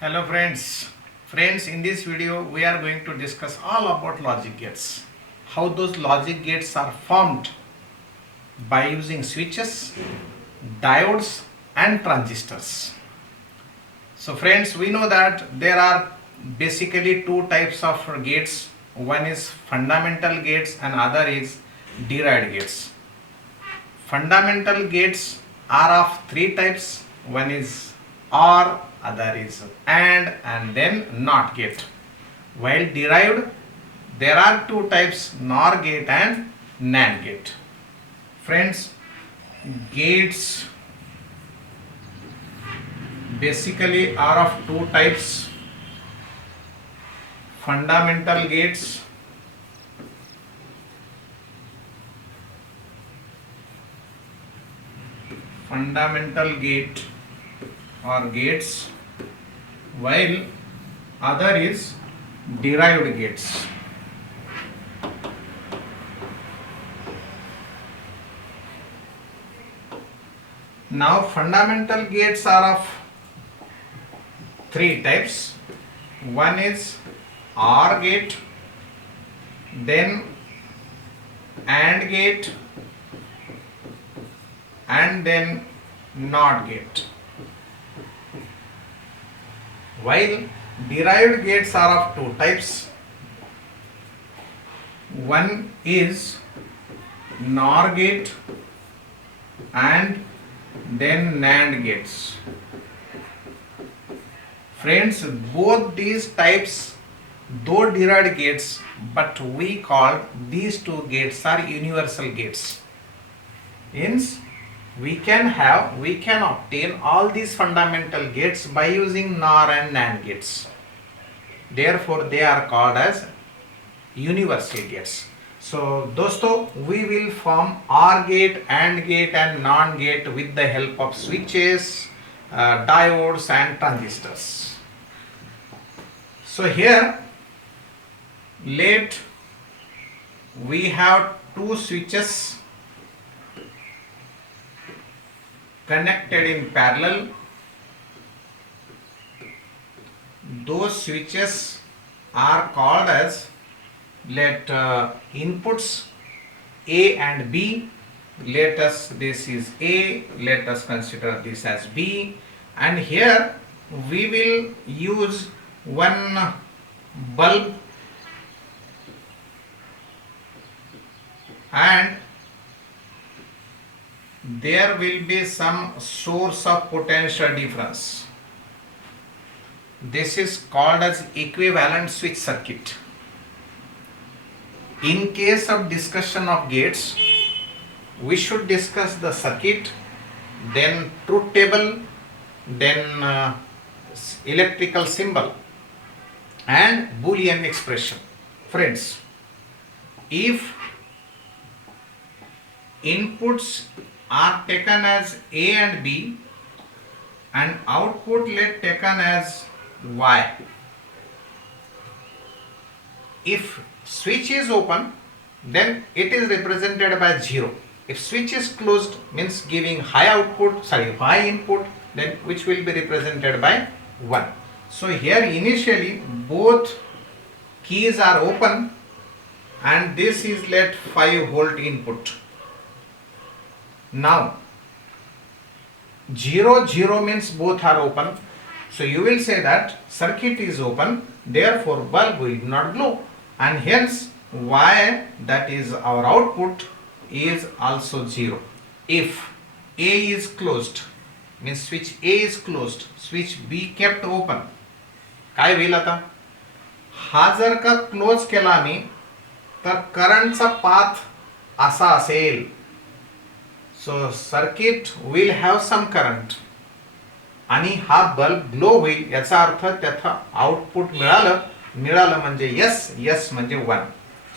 Hello friends. Friends, in this video we are going to discuss all about logic gates. How those logic gates are formed by using switches, diodes and transistors. So friends, we know that there are basically two types of gates. One is fundamental gates and other is derived gates. Fundamental gates are of three types. One is OR, other is and then NOT gate. While derived, there are two types, NOR gate and NAND gate. Friends, gates basically are of two types, fundamental gates or gates, while other is derived gates. Now fundamental gates are of three types. One is OR gate, then AND gate and then NOT gate. While derived gates are of two types. One is NOR gate and then NAND gates. Friends, both these types, though derived gates, but we call these two gates are universal gates. Hence, we can obtain all these fundamental gates by using NOR and NAND gates. Therefore, they are called as universal gates. So, दोस्तों, we will form OR gate, AND gate and NOT gate with the help of switches, diodes and transistors. So here, we have two switches connected in parallel. Those switches are called as inputs A and B. This is A, let us consider this as B, and here we will use one bulb and there will be some source of potential difference. This is called as equivalent switch circuit. In case of discussion of gates, we should discuss the circuit, then truth table, then electrical symbol and Boolean expression. Friends, if inputs are taken as A and B and output taken as Y, if switch is open, then it is represented by 0. If switch is closed, means giving high input, then which will be represented by 1. So here initially both keys are open and this is 5 volt input. Now 0 0 means both are open. So you will say that circuit is open, therefore bulb will not glow, and hence Y, that is our output, is also 0. If A is closed, means switch A is closed, switch B kept open, काय होईल आता? हा जर का close केला मी तर करंटचा path असा असेल. So circuit will have some current आणि हा बल्ब ग्लो होईल, याचा अर्थ त्याचा आउटपुट मिळालं म्हणजे यस म्हणजे 1.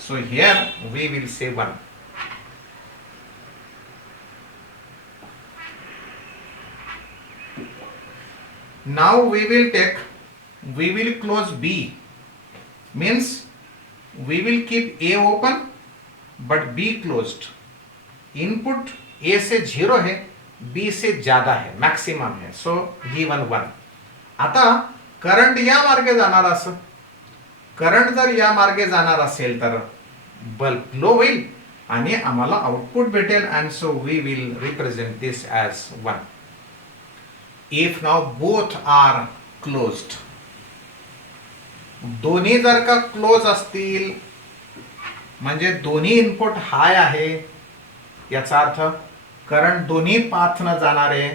So here we will say 1. Now we will close B, means we will keep A open but B closed. Input A से 0 है, B से ज्यादा है, मैक्सिमम है, सो गिवन 1. आता करंट या मार्गे जाणार असं, करंट जर या मार्गे जाणार असेल तर बल्ब ग्लो होईल आणि आम्हाला आउटपुट भेटेल. And so we will represent this as 1. If now both are closed, दोन्ही जर का क्लोज असतील म्हणजे दोन्ही इनपुट हाय आहे, याचा अर्थ करंट दोन्ही पाथनं जाणारे,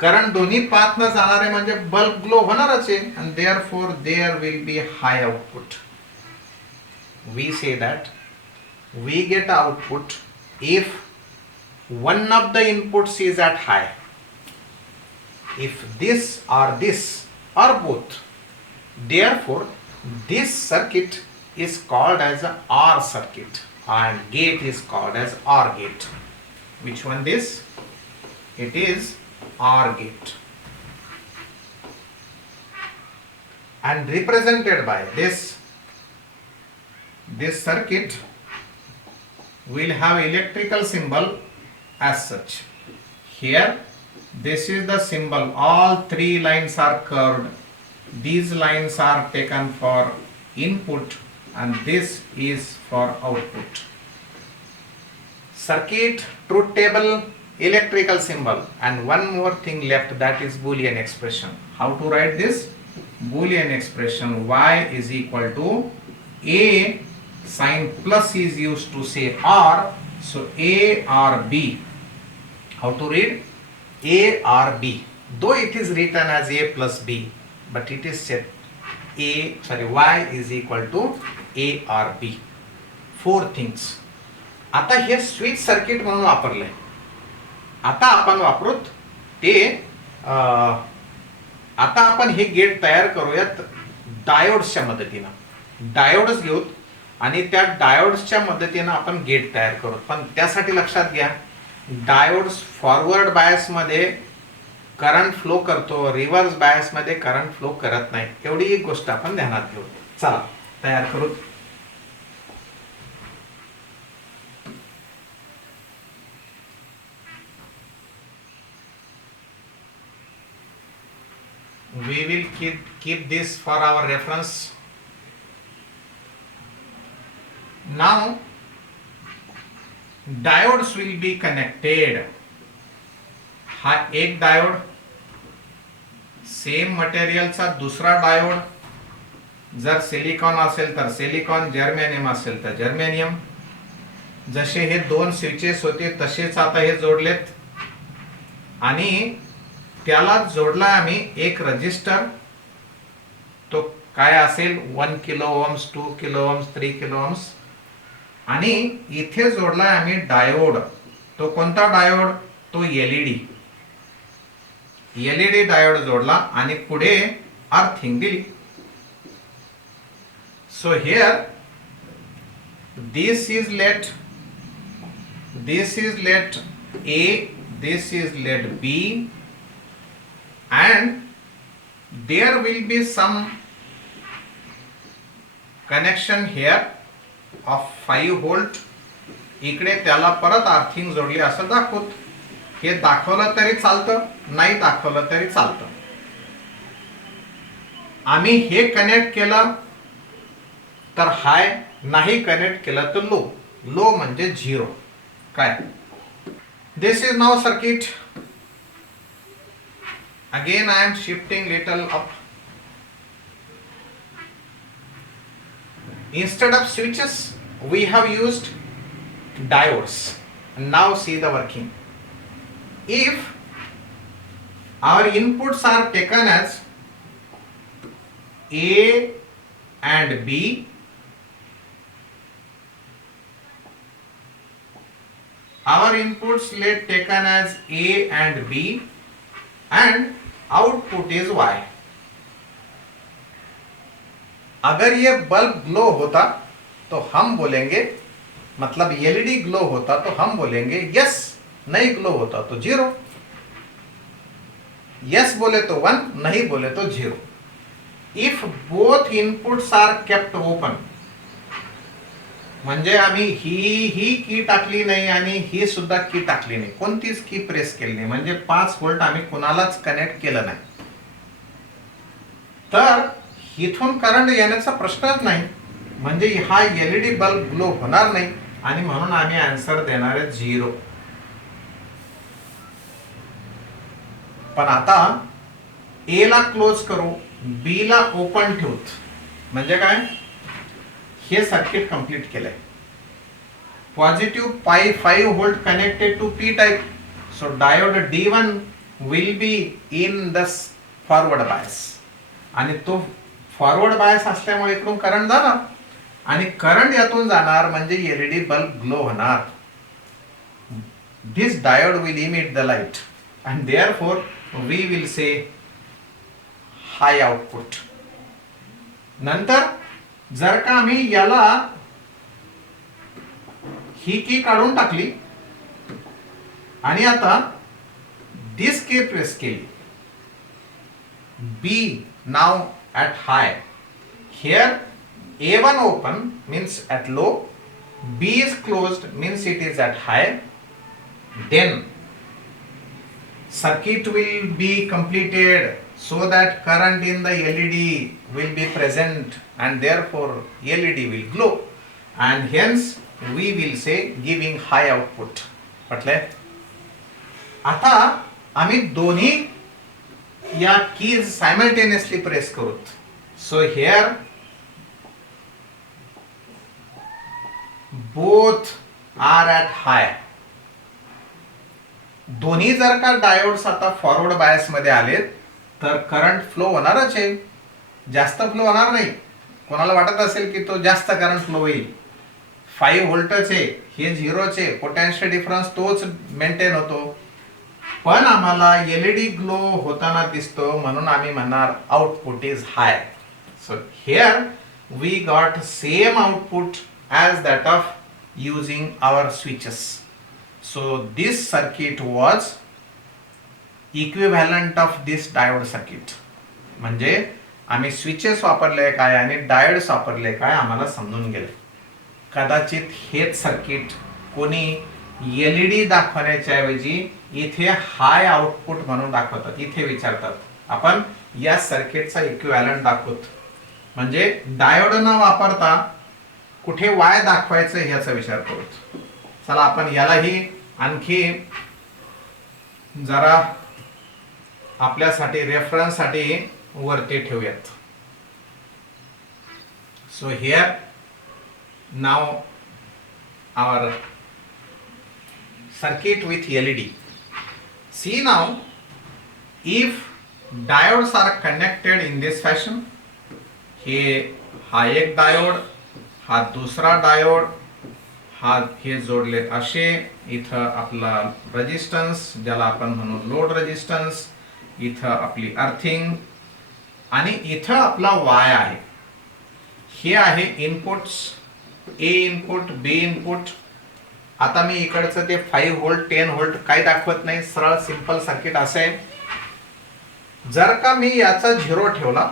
करंट दोन्ही पाथनं जाणारे म्हणजे बल्ब ग्लो होणारच आहे. And therefore there will be high output. We say that we get output if one of the inputs is at high. If this or both, therefore this circuit is called as a OR circuit and gate is called as OR gate. Which one this? It is OR gate. And represented by this circuit will have electrical symbol as such. Here this is the symbol, all three lines are curved, these lines are taken for input and this is for output. Circuit, truth table, electrical symbol, and one more thing left, that is Boolean expression. How to write this Boolean expression? Y is equal to A, sign plus is used to say or, so A or B. How to read? A or B. Though it is written as A plus B, but it is said Y is equal to A or B. 4 things. आता हे switch circuit म्हणून वापरलंय. आता आपण वापरूत ते आता आपण हे gate तयार करूयात डायोड्सच्या मदतीनं. डायोड्स घेऊत आणि त्या डायोड्सच्या मदतीनं आपण गेट तयार करू. पण त्यासाठी लक्षात घ्या, डायोड्स फॉरवर्ड बायस मध्ये करंट फ्लो करतो, रिव्हर्स बायस मध्ये करंट फ्लो करत नाही. एवढी एक गोष्ट आपण ध्यानात घेऊ. चला तयार करू. We will keep this for our reference. Now diodes will be connected. हा एक डायोड, सेम मटेरियलचा दुसरा डायोड, जर सिलिकॉन असेल तर सिलिकॉन, जर्मेनियम असेल तर जर्मेनियम. जसे हे 2 स्विचेस होते तसेच आता हे जोडलेत आणि त्याला जोडला आम्ही एक रजिस्टर. तो काय असेल 1 kilo ohms, 2 kilo ohms, 3 kilo ohms. आणि इथे जोडलाय आम्ही डायोड. तो कोणता डायोड? तो एलईडी डायोड जोडला आणि पुढे अर्थिंग दिली. So here this is let A, this is lead B, and there will be some connection here of 5 volt. इकडे त्याला परत अर्थिंग जोडली असं दाखवत. हे दाखवलं तरी चालतं, नाही दाखवलं तरी चालतं. आम्ही हे कनेक्ट केलं तर हाय, नाही कनेक्ट केलं तर लो. लो म्हणजे 0. काय? This is now circuit. Again I am shifting little up. Instead of switches we have used diodes. And now see the working. If our inputs are taken as A and B, our inputs let taken as A and B and output is Y. अगर ये bulb glow होता तो हम बोलेंगे, मतलब LED glow होता तो हम बोलेंगे yes, नहीं ग्लो होता तो 0. यस बोले तो 1, नहीं बोले तो 0. If both inputs are kept open, म्हणजे आम्ही ही की टाकली नाही आणि ही सुद्धा की टाकली नाही, कोणतीच की प्रेस केली नाही, म्हणजे 5 व्होल्ट आम्ही कोणालाच कनेक्ट केलं नाही. तर इथून करंट येण्याचा प्रश्नच नाही, म्हणजे हा एलईडी बल्ब ग्लो होणार नाही आणि म्हणून आम्ही आन्सर देणार आहे 0. पण आता ए ला क्लोज करू, बी ला ओपन ठेवूत, म्हणजे काय, हे सर्किट कंप्लीट केलंय. Positive 5 volt connected to P type, so diode D1 will be in the forward bias, आणि तो फॉरवर्ड बायस असल्यामुळे इकडून करंट जाणार आणि करंट यातून जाणार म्हणजे एलईडी बल्ब ग्लो होणार. This diode will emit the light and therefore we will say high output. नंतर जर का आम्ही याला ही की काढून टाकली आणि आता दिस की प्रेस केली, B now at high, here A1 open means at low, B is closed means it is at high, then circuit will be completed so that current in the LED will be present and therefore LED will glow, and hence we will say giving high output. म्हटले आता आम्ही दोन्ही या keys simultaneously press करूत. So here both are at high. दोन्ही जर का diodes आता फॉरवर्ड बायस मध्ये आलेत तर करंट फ्लो होणारच आहे, जास्त फ्लो होणार नाही. कोणाला वाटत असेल की तो जास्त करंट फ्लो होईल, 5 व्होल्टच आहे, हे 0च आहे, पोटेन्शियल डिफरन्स तोच मेंटेन होतो, पण आम्हाला एलईडी ग्लो होताना दिसतो म्हणून आम्ही म्हणणार output is high. So here we got same output as that of using our switches. So this circuit was equivalent of this diode circuit. म्हणजे आम्ही स्विचेस वापरले काय आणि डायोड्स वापरले काय आम्हाला समजून गेले. कदाचित हेच सर्किट कोणी एलईडी दाखवण्याच्या ऐवजी इथे हाय आउटपुट म्हणून दाखवतात, इथे विचारतात. आपण या सर्किटचा इक्विव्हॅलंट दाखवत, म्हणजे डायोड न वापरता कुठे वाय दाखवायचं ह्याचा विचार करू. चला आपण यालाही आणखी जरा आपल्यासाठी रेफरन्ससाठी वरती ठेवूयात. So here now our circuit with LED. See now if diodes are connected in this fashion, हा एक डायोड, हा दुसरा डायोड, हा हे जोडलेत असे, इथं आपला रेजिस्टन्स ज्याला आपण म्हणू लोड रेजिस्टन्स, इथं आपली अर्थिंग आणि इथं आपला वाय आहे. हे आहे इनपुट्स, ए इनपुट, बी इनपुट. आता मी इकडचं ते 5 व्होल्ट 10 व्होल्ट काही दाखवत नाही, सरळ सिंपल सर्किट असं आहे. जर का मी याचा 0 ठेवला,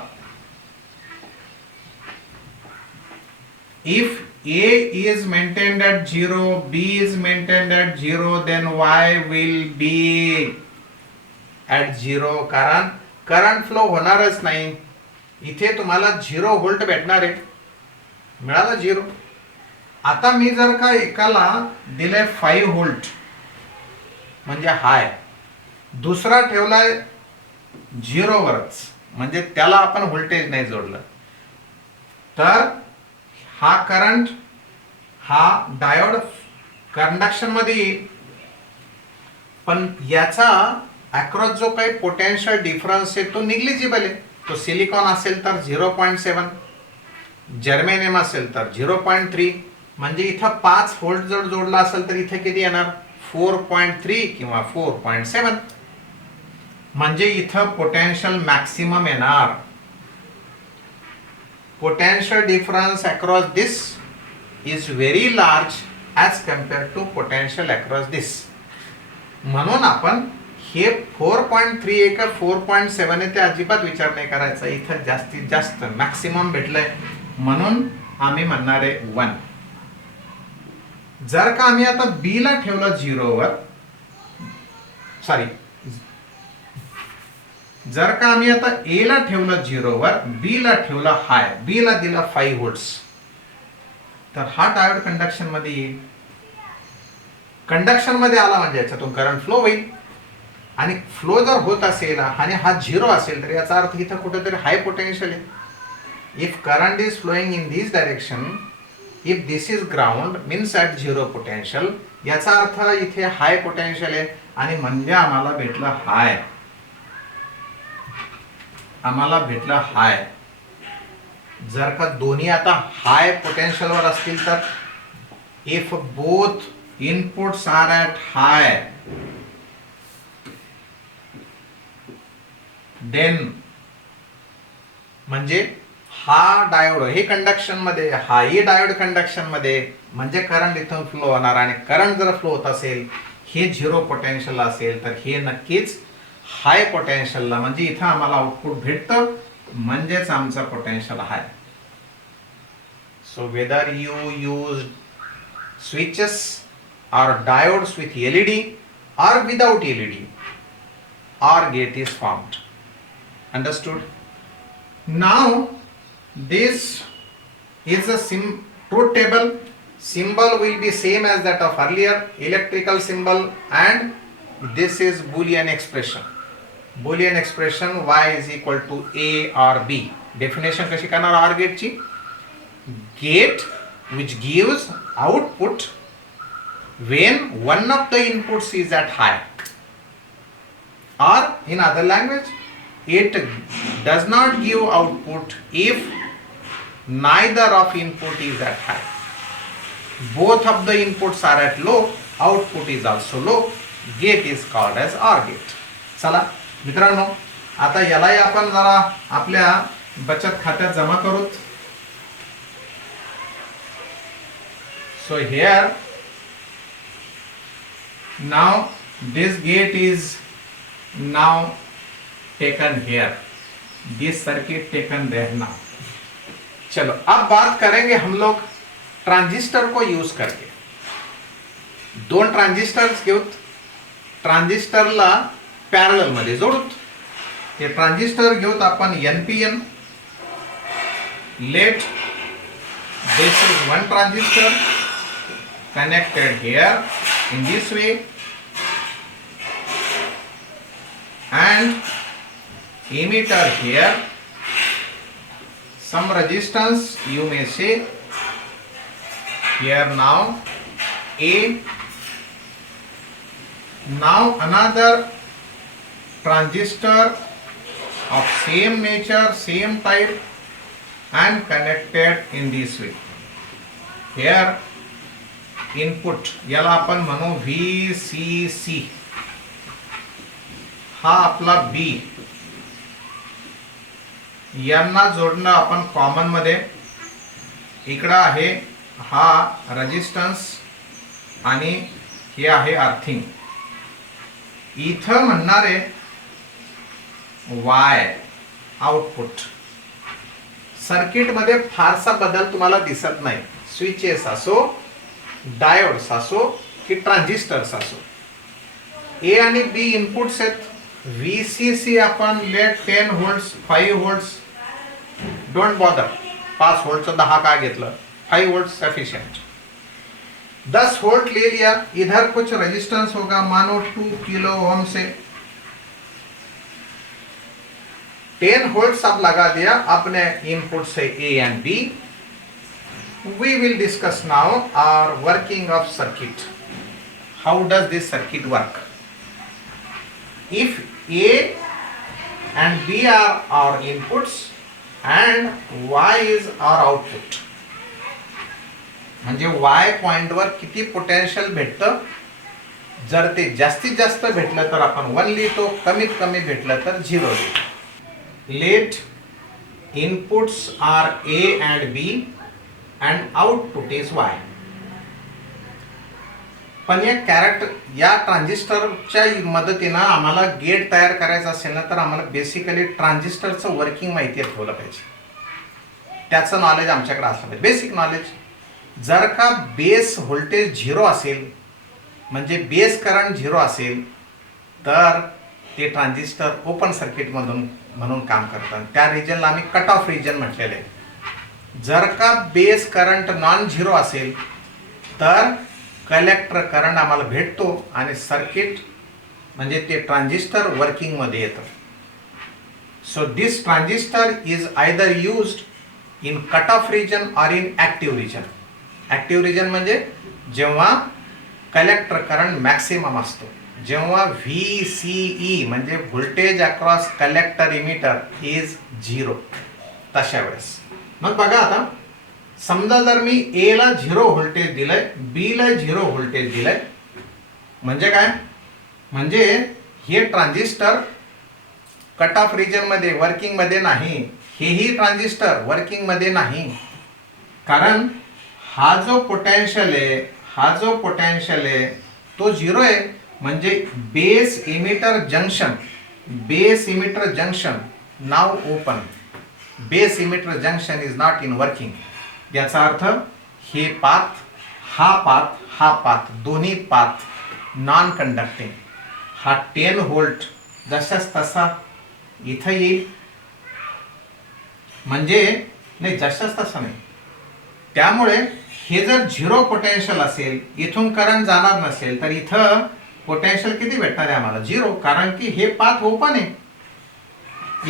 if A is maintained at 0, B is maintained at 0, then Y will be at 0, कारण करंट फ्लो होणारच नाही. इथे तुम्हाला 0 व्होल्ट भेटणार आहे, मिळाला 0. आता मी जर का एकाला दिले 5 व्होल्ट म्हणजे हाय, दुसरा ठेवलाय 0 वरच म्हणजे त्याला आपण व्होल्टेज नाही जोडलं, तर हा करंट हा डायोड कंडक्शन मध्ये येईल, पण याचा अक्रॉस जो काही पोटेन्शियल डिफरन्स आहे तो निग्लिजिबल आहे. तो सिलिकॉन असेल तर 0.7, जर्मेनियम असेल तर 0.3, म्हणजे इथं 5 व्होल्ट जर जोडला असेल तर इथे किती येणार 4.3 किंवा 4.7, म्हणजे इथं पोटेन्शियल मॅक्सिमम येणार. Potential difference across this is very large as compared to potential across this. म्हणून आपण हे 4.3 आहे का 4.7 आहे ते अजिबात विचार नाही करायचा, इथं जास्तीत जास्त मॅक्सिमम भेटलंय म्हणून आम्ही म्हणणार आहे 1. जर का आम्ही आता बी ला ठेवलं 0 वर, सॉरी जर का आम्ही आता ए ला ठेवलं 0 वर, बी ला ठेवलं हाय, बी ला दिला 5 व्होल्ट्स, तर हा डायोड कंडक्शन मध्ये येईल. कंडक्शन मध्ये आला म्हणजे याच्यातून करंट फ्लो होईल. आणि फ्लो जर होत असेल आणि हा 0 असेल तर याचा अर्थ इथं कुठेतरी हाय पोटेन्शियल आहे. If current is flowing in this direction, if this is ground means at 0 potential, याचा अर्थ इथे हाय पोटेन्शियल आहे आणि म्हणजे आम्हाला भेटलं हाय. आम्हाला भेटलं हाय. जर का दोन्ही आता हाय पोटेन्शियलवर असतील तर, if both inputs are at high, then म्हणजे हा डायोड हे कंडक्शन मध्ये, हाही डायोड कंडक्शन मध्ये, म्हणजे करंट इथून फ्लो होणार. आणि करंट जर फ्लो होत असेल, हे 0 पोटेन्शियल असेल तर हे नक्कीच हाय पोटेन्शियलला, म्हणजे इथं आम्हाला आउटपुट भेटतं, म्हणजेच आमचं potential high. So whether you use switches or diodes with LED or without LED, OR gate is formed. Understood? Now this is a truth table. Symbol will be same as that of earlier, electrical symbol, and this is Boolean expression. Boolean expression y is equal to A or B. Definition कशी करणार OR gate ची? Gate which gives output when one of the inputs is at high, or in other language, it does not give output if neither of input is at high. Both of the inputs are at low, output is also low, gate is called as OR gate. चला मित्रांनो, आता यालाही आपण जरा आपल्या बचत खात्यात जमा करूत. So here now this gate is now taken here, this circuit taken there now. चलो अब बात करेंगे हम लोग ट्रांजिस्टर को यूज करके. दोन ट्रांजिस्टर्स घेऊत, ट्रांजिस्टरला पॅरलल मध्ये जोडूत. ते ट्रांजिस्टर घेऊत आपण NPN. Let this is one transistor connected here in this way, and emitter here, some resistance you may say here. Now A, now another transistor of same nature, same type, and connected in this way. Here input याला आपण म्हणू VCC, हा आपला B. यांना जोडणं आपण common मध्ये, इकडं आहे हा रेजिस्टन्स आणि हे आहे अर्थिंग. इथं म्हणणारे Y आउटपुट. सर्किट मध्ये फारसा बदल तुम्हाला दिसत नाही. स्विचेस असो, डायोड्स असो की ट्रान्झिस्टर्स असो, ए आणि बी इनपुट्स आहेत. VCC आपण let 10 volts, 5 volts, don't bother. 5 व्होल्टचं 10 का घेतलं, 5 वोल्ट सफिशिएंट. 10 वोल्ट ले लिया. इधर कुछ रेजिस्टेंस होगा, मानो 2 किलो ओम से 10 वोल्ट्स अब लगा दिया अपने input say A and B. We will discuss now our working of circuit. How does this circuit work? If A and B are our inputs and Y is our output, म्हणजे Y पॉइंटवर किती potential भेटतं. जर ते जास्तीत जास्त भेटलं तर आपण 1 लिहितो, कमीत कमी भेटलं तर 0 लिहितो. Let inputs are A and B and output is Y. पण या ट्रान्झिस्टरच्या मदतीनं आम्हाला गेट तयार करायचं असेल ना, तर आम्हाला बेसिकली ट्रान्झिस्टरचं वर्किंग माहिती ठेवलं पाहिजे. त्याचं नॉलेज आमच्याकडे असलं पाहिजे, बेसिक नॉलेज. जर का बेस व्होल्टेज 0 असेल, म्हणजे बेस करंट 0 असेल, तर ते ट्रान्झिस्टर ओपन सर्किट म्हणून काम करतात. त्या रिजनला आम्ही कट ऑफ रिजन म्हटलेले आहे. जर का बेस करंट नॉन झिरो असेल तर कलेक्टर करंट आम्हाला भेटतो आणि सर्किट म्हणजे ते ट्रान्झिस्टर वर्किंगमध्ये येतं. So this transistor is either used in cut off region or in active region. Active region म्हणजे जेव्हा कलेक्टर करंट मॅक्सिमम असतो, जेव्हा VCE म्हणजे voltage across collector emitter is zero, तशा वेळेस. मग बघा आता, समजा जर मी A ला 0 व्होल्टेज दिलंय, B ला 0 व्होल्टेज दिलंय, म्हणजे काय, म्हणजे हे ट्रान्झिस्टर कट ऑफ रिजन मध्ये वर्किंग मध्ये नाही, हेही ट्रान्झिस्टर वर्किंग मध्ये नाही, कारण हा जो पोटेन्शियल आहे तो 0 आहे. म्हणजे base emitter junction now open, base emitter junction is not in working. याचा अर्थ हे पाथ, हा पाथ दोन्ही पाथ नॉन कंडक्टिंग. हा 10 व्होल्ट जशाच तसा इथं येईल, म्हणजे नाही, जशाच तसा नाही. त्यामुळे हे जर 0 पोटेन्शियल असेल, इथून करंट जाणार नसेल, तर इथं पोटेन्शियल किती भेटणार आहे आम्हाला? 0, कारण की हे पाथ ओपन आहे.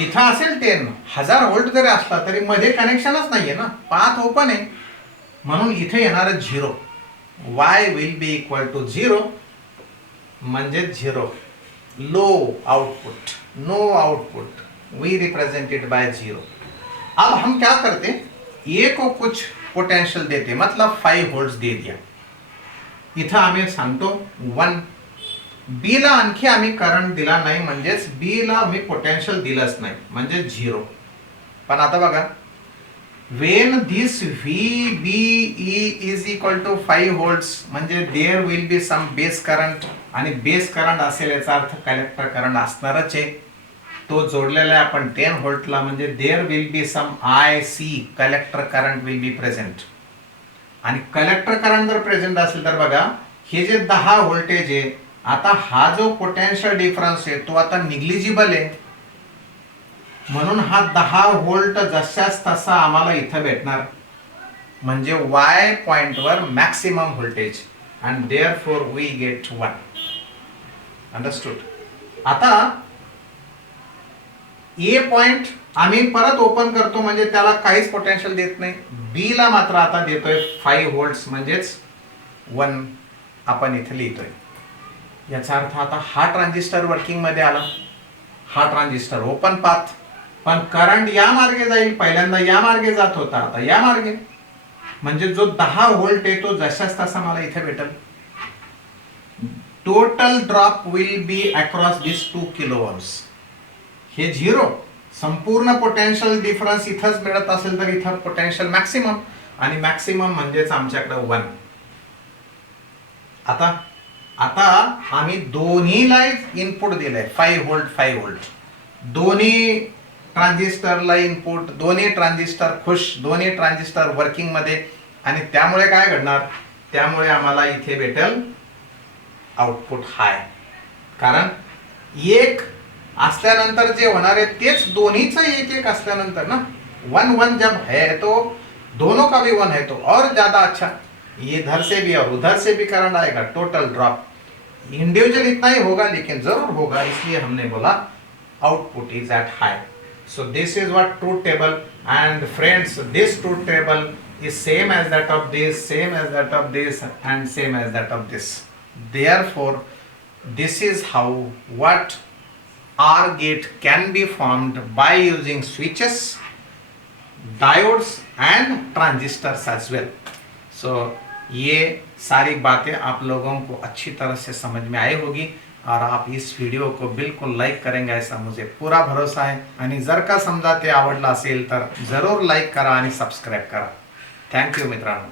इथं असेल 10,000 व्होल्ट जरी असला तरी मध्ये कनेक्शनच नाहीये ना, पाथ ओपन आहे, म्हणून इथे येणार 0. y will be equal to 0, म्हणजे 0. Low output, no output, we represented by 0. अब हम क्या करते, ए को कुछ पोटेंशियल देते, मतलब 5 वोल्ट्स दे दिया. इथं आम्ही सांगतो 1. बी ला आणखी आम्ही करंट दिला नाही, म्हणजेच बी ला आम्ही पोटेन्शियल दिलंच नाही, म्हणजे 0. पण आता बघा, when this VBE is equal to 5 volts, म्हणजे there will be some base current, आणि बेस करंट असेल याचा अर्थ कलेक्टर करंट असणारच आहे. तो जोडलेला आहे आपण 10 व्होल्टला, म्हणजे there will be some IC, collector current will be present. आणि कलेक्टर करंट जर प्रेझेंट असेल तर बघा, हे जे 10 व्होल्टेज आहे, आता हा जो पोटेन्शियल डिफरन्स आहे तो आता निग्लिजिबल आहे, म्हणून हा 10 व्होल्ट जशाच तसा आम्हाला इथं भेटणार, म्हणजे Y पॉइंटवर maximum voltage, and therefore we get 1. Understood. आता ए पॉइंट आम्ही परत ओपन करतो, म्हणजे त्याला काहीच पोटेन्शियल देत नाही. बी ला मात्र आता देतोय 5 व्होल्ट्स, म्हणजेच 1 आपण इथे लिहितोय. याचा अर्थ आता हा ट्रान्झिस्टर वर्किंग मध्ये आला, हा ट्रान्झिस्टर ओपन पाथ, पण करंट या मार्गे जाईल. पहिल्यांदा या मार्गे जात होता, आता या मार्गे, म्हणजे जो 10 व्होल्ट आहे तो जशाच तसा मला इथे भेटेल. Total drop will be across this 2 kilo ohms. हे 0, संपूर्ण पोटेन्शियल डिफरन्स इथंच मिळत असेल तर इथं पोटेन्शियल मॅक्सिमम, आणि मॅक्सिमम म्हणजेच आमच्याकडे 1. आता आम्ही दोन्हीला इनपुट दिलंय, 5 व्होल्ट. दोन्ही ट्रान्झिस्टरला इनपुट, दोन्ही ट्रान्झिस्टर खुश, दोन्ही ट्रान्झिस्टर वर्किंग मध्ये, आणि त्यामुळे काय घडणार, त्यामुळे आम्हाला इथे भेटेल आउटपुट हाय. कारण एक असल्यानंतर जे होणार आहे तेच दोन्हीच एक असल्यानंतर ना, 1 जब है तो दोनों का भी 1 है तो और ज्यादा अच्छा, ये इधर से भी और उधर से भी करंट आएगा. टोटल ड्रॉप इंडिविजुअल इतना ही होगा, लेकिन जरूर होगा, इसलिए हमने बोला output is at high. So this is what truth table, and friends, this truth table is same as that of this, same as that of this, and same as that of this. Therefore, this is how what OR gate can be formed by using switches, diodes and transistors as well. So ये सारी बातें आप लोगों को अच्छी तरह से समझ में आई होगी, और आप इस व्हिडिओ को बिलकुल लाईक करेंगे असा मुझे पूरा भरोसा आहे. आणि जर का समजा ते आवडलं असेल तर जरूर लाईक करा आणि सबस्क्राईब करा. थँक्यू मित्रांनो.